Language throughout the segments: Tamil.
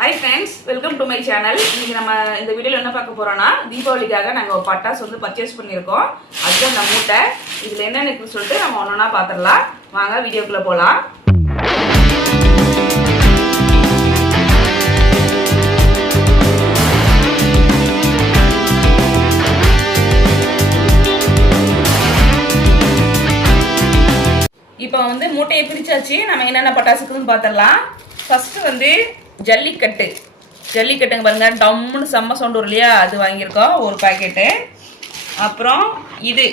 Hi friends welcome to my channel இன்னைக்கு நம்ம இந்த வீடியோவில் என்ன பார்க்க போறோம்னா தீபாவளிக்காக நாங்கள் ஒரு பட்டாசு வந்து பர்ச்சேஸ் பண்ணியிருக்கோம். அதுதான் அந்த மூட்டை இதில் என்னென்ன இருக்குன்னு சொல்லிட்டு நம்ம ஒன்று ஒன்றா பார்த்துடலாம். வாங்க வீடியோக்குள்ளே போகலாம் இப்போ வந்து மூட்டையை பிரிச்சாச்சு நம்ம என்னென்ன பட்டாசுக்குன்னு பார்த்துடலாம். ஃபர்ஸ்ட் வந்து ஜல்லிக்கட்டு. ஜல்லிக்கட்டுங்க பாருங்க டம்முன்னு செம்ம சவுண்ட் வரும் இல்லையா? அது வாங்கியிருக்கோம் ஒரு பாக்கெட்டு. அப்புறம் இது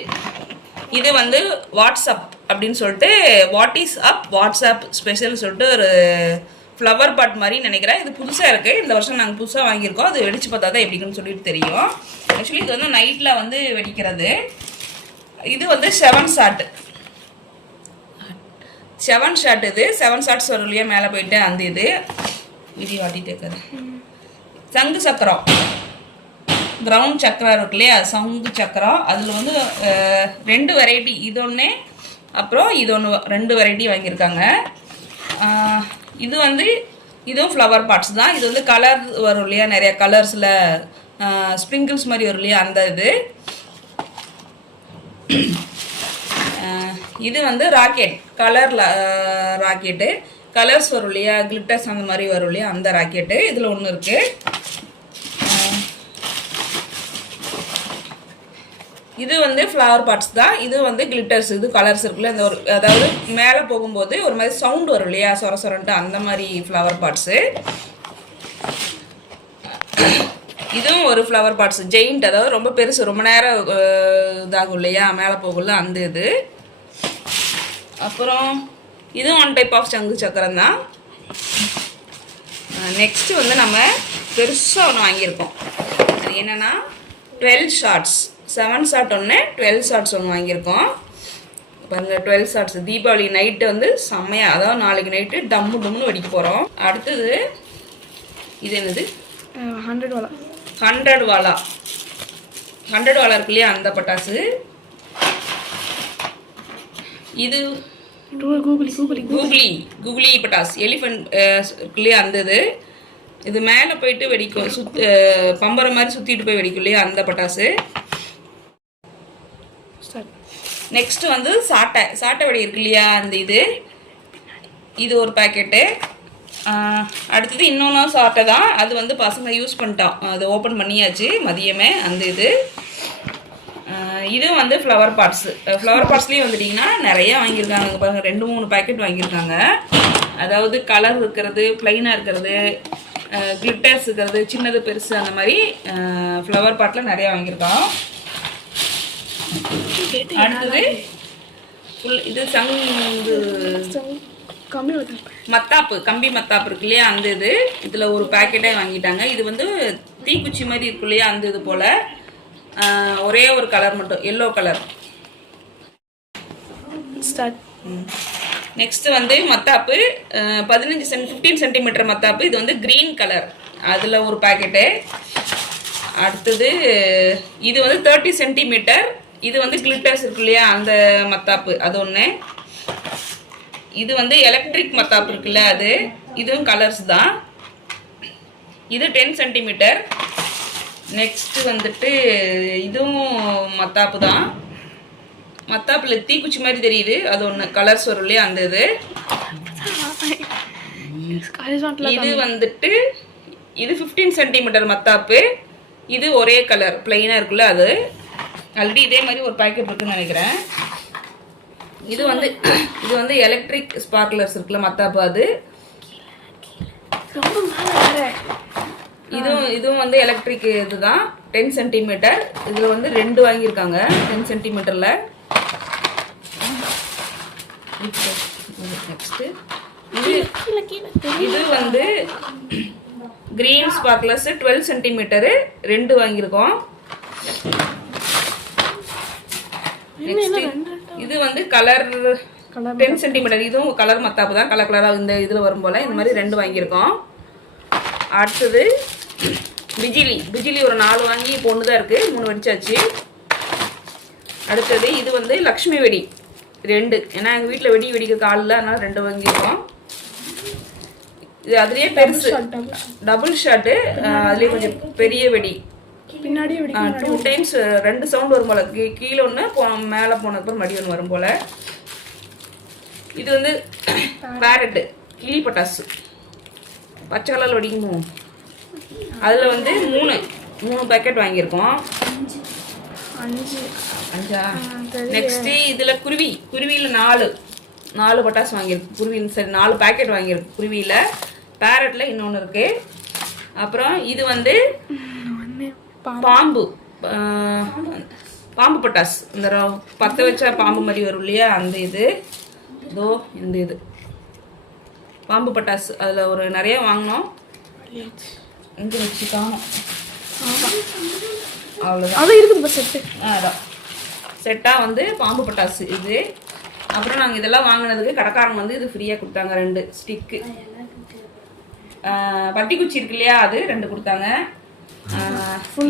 இது வந்து வாட்ஸ்அப் அப்படின்னு சொல்லிட்டு what is up WhatsApp special சொல்லிட்டு ஒரு ஃப்ளவர் பாட் மாதிரி நினைக்கிறேன். இது புதுசாக இருக்குது இந்த வருஷம் நாங்கள் புதுசாக வாங்கியிருக்கோம். அது வெடிச்சு பார்த்தா தான் எப்படின்னு சொல்லிட்டு தெரியும். ஆக்சுவலி இது வந்து நைட்டில் வந்து வெடிக்கிறது. இது வந்து செவன் ஷாட் செவன் ஷாட் இது. செவன் ஷாட்ஸ் வரும் இல்லையா? மேலே போயிட்டு அந்த இது. வீடியோ ஆட்டிகிட்டே இருக்காது சங்கு சக்கரம். ப்ரௌன் சக்கரம் இருக்கு இல்லையா? சங்கு சக்கரம். அதில் வந்து ரெண்டு வெரைட்டி இது ஒன்று அப்புறம் இது ஒன்று ரெண்டு வெரைட்டி வாங்கியிருக்காங்க. இது வந்து இதுவும் ஃப்ளவர் பாட்ஸ் தான். இது வந்து கலர் வரும் இல்லையா? நிறைய கலர்ஸில் ஸ்ப்ரிங்கிள்ஸ் மாதிரி வரும் இல்லையா? அந்த இது. இது வந்து ராக்கெட் கலர் ராக்கெட்டு கலர்ஸ் வரும் இல்லையா? கிளிட்டர்ஸ் அந்த மாதிரி வரும் இல்லையா? அந்த ராக்கெட்டு. இதில் ஒன்று இருக்குது இது வந்து ஃப்ளவர் பார்ட்ஸ் தான். இது வந்து கிளிட்டர்ஸ் இது கலர்ஸ் இருக்குல்ல. இந்த ஒரு அதாவது மேலே போகும்போது ஒரு மாதிரி சவுண்ட் வரும் இல்லையா? சொர சொரன்ட்டு அந்த மாதிரி ஃப்ளவர் பார்ட்ஸு இதுவும் ஒரு ஃப்ளவர் பார்ட்ஸ் ஜெயிண்ட் அதாவது ரொம்ப பெருசு ரொம்ப நேரம் இதாகும் இல்லையா? மேலே போகும்ல அந்த இது. அப்புறம் இதுவும் ஒன் டைப் ஆஃப் சங்கு சக்கரம் தான் நெக்ஸ்ட்டு வந்து நம்ம பெருசாக ஒன்று வாங்கியிருக்கோம். அது என்னென்னா டுவெல் ஷார்ட்ஸ் செவன் ஷார்ட் ஒன்று டுவெல் ஷார்ட்ஸ் ஒன்று வாங்கியிருக்கோம். பாருங்க டுவெல் ஷார்ட்ஸ் தீபாவளி நைட்டு வந்து செம்மையாக அதாவது நாளைக்கு நைட்டு டம்மு டம்முன்னு வெடிக்க போகிறோம் அடுத்தது இது என்னது? ஹண்ட்ரட் வாலா. ஹண்ட்ரட் வாலா. ஹண்ட்ரட் வாலா இருக்கு இல்லையா அந்த பட்டாசு. இது கூகுளி கூகுளி கூகுளி கூகுளி பட்டாஸ் எலிஃபென்ட் இருக்கு இல்லையா அந்த இது இது மேலே போயிட்டு வெடிக்கும். சுத் பம்பரை மாதிரி சுற்றிட்டு போய் வெடிக்கும் இல்லையா அந்த பட்டாசு நெக்ஸ்ட் வந்து சாட்டை. சாட்டை வெடி இருக்கு இல்லையா அந்த இது? இது ஒரு பேக்கெட்டு அடுத்தது இன்னொன்று சாட்டை தான். அது வந்து பசங்க யூஸ் பண்ணிட்டோம் அது ஓப்பன் பண்ணியாச்சு மதியமே அந்த இது. இதுவும் இது வந்து ஃப்ளவர் பாட்ஸு ஃப்ளவர் பாட்ஸ்லேயும் வந்துட்டிங்கன்னா நிறைய வாங்கியிருக்காங்க பாருங்க. ரெண்டு மூணு பேக்கெட் வாங்கியிருக்காங்க. அதாவது கலர் இருக்கிறது ப்ளைனாக இருக்கிறது கிளிட்டர்ஸ் இருக்கிறது சின்னது பெருசு அந்த மாதிரி ஃப்ளவர் பாட்டில் நிறைய வாங்கியிருக்கோம். அடுத்தது ஃபுல் இது சங் இது மத்தாப்பு கம்பி மத்தாப்பு இருக்கு இல்லையா அந்த இது. இதில் ஒரு பேக்கெட்டே வாங்கிட்டாங்க. இது வந்து தீக்குச்சி மாதிரி இருக்கு இல்லையா அந்த இது போல். ஒரே ஒரு கலர் மட்டும் எல்லோ கலர் ஸ்டார்ட் நெக்ஸ்ட் வந்து மத்தாப்பு பதினஞ்சு சென்ட் ஃபிஃப்டீன் சென்டிமீட்டர் மத்தாப்பு இது வந்து க்ரீன் கலர் அதில் ஒரு பாக்கெட்டு அடுத்தது இது வந்து தேர்ட்டி சென்டிமீட்டர் இது வந்து கிளிட்டர்ஸ் இருக்கு இல்லையா அந்த மத்தாப்பு அது ஒன்று இது வந்து எலக்ட்ரிக் மத்தாப்பு இருக்குல்ல அது. இதுவும் கலர்ஸ் தான். இது டென் சென்டிமீட்டர் நெக்ஸ்ட் வந்துட்டு இதுவும் மத்தாப்பு தான். மத்தாப்புல தீக்குச்சி மாதிரி தெரியுது. அது ஒன்று கலர்ஸ் வரும் இல்லையா அந்த இது. இது வந்துட்டு இது ஃபிஃப்டீன் சென்டிமீட்டர் மத்தாப்பு. இது ஒரே கலர் பிளெயினாக இருக்குல்ல அது. ஆல்ரெடி இதே மாதிரி ஒரு பாக்கெட் இருக்குன்னு நினைக்கிறேன். இது வந்து இது வந்து எலக்ட்ரிக் ஸ்பார்க்லர்ஸ் இருக்குல்ல மத்தாப்பு அது. ரொம்ப இதுவும் இதுவும் வந்து எலக்ட்ரிக் இதுதான். டென் சென்டிமீட்டர் இதில் வந்து ரெண்டு வாங்கியிருக்காங்க. டென் சென்டிமீட்டரில் நெக்ஸ்ட்டு இது வந்து கிரீன் ஸ்பார்க்லர்ஸ் டுவெல் சென்டிமீட்டரு ரெண்டு வாங்கியிருக்கோம். இது வந்து கலர் கலர் டென் சென்டிமீட்டர் இதுவும் கலர் மத்தாப்பு தான். கலர் கலராக இந்த இதில் வரும் போல். இந்த மாதிரி ரெண்டு வாங்கியிருக்கோம். அடுத்தது பிஜிலி பிஜிலி ஒரு நாலு வாங்கி இப்போ ஒன்று தான் இருக்குது மூணு வெடிச்சாச்சு. அடுத்தது இது வந்து லக்ஷ்மி வெடி ரெண்டு. ஏன்னா எங்கள் வீட்டில் வெடி வெடிக்க காலில் அதனால் ரெண்டு வாங்கியிருக்கோம். இது அதுலயே பெருசு. டபுள் ஷாட்டு அதுலயே கொஞ்சம் பெரிய வெடி. வெடிக்கும் டூ டைம்ஸ் ரெண்டு சவுண்ட் வரும் போல. கீ- கீழே ஒன்று போ மேலே போனதுக்கப்புறம் மடி ஒன்று வரும் போல. இது வந்து பேரட்டு கிளி பட்டாசு. பச்சை கலரில் வெடிக்குமோ. அதில் வந்து மூணு மூணு பேக்கெட் வாங்கியிருக்கோம். அஞ்சு. அஞ்சா. ஆ, தெரியல. நெக்ஸ்ட் இதுல குருவி குருவியில நாலு. நாலு பட்டாசு வாங்கியிருக்கு. குருவியில் சரி நாலு பாக்கெட் வாங்கியிருக்கு குருவியில. பேரட்ல இன்னொன்று இருக்கு. அப்புறம் இது வந்து பாம்பு. பாம்பு. பட்டாசு. இந்த பத்த வச்சா பாம்பு மாதிரி வரும் இல்லையா? அந்த இது. இதோ இந்த இது. பாம்பு பட்டாசு. அதில் ஒரு நிறைய வாங்கினோம். எங்கே வச்சு காணும் அவ்வளோதான் அது இருக்குது இப்போ செட்டு அதான். செட்டாக வந்து பாம்பு பட்டாசு இது. அப்புறம் நாங்கள் இதெல்லாம் வாங்கினதுக்கு கடைக்காரங்க வந்து இது ஃப்ரீயாக கொடுத்தாங்க ரெண்டு ஸ்டிக்கு பத்தி குச்சி இருக்கு இல்லையா அது ரெண்டு கொடுத்தாங்க.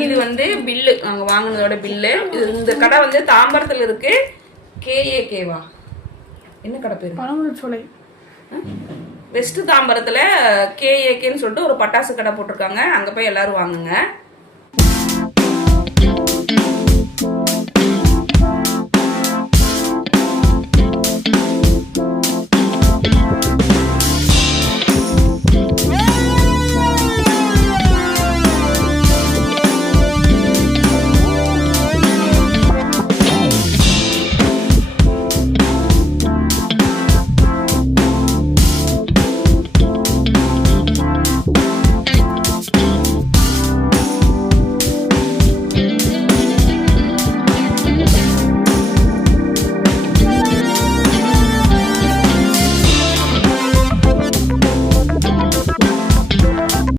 இது வந்து பில்லு நாங்கள் வாங்கினதோட பில்லு இது இந்த கடை வந்து தாம்பரத்தில் இருக்கு கேஏகேவா என்ன கடை பேர்? பழமுதிர் சோலை. வெஸ்ட் தாம்பரத்தில் கேஏகேன்னு சொல்லிட்டு ஒரு பட்டாசு கடை போட்டிருக்காங்க. அங்கே போய் எல்லாரும் வாங்குங்க.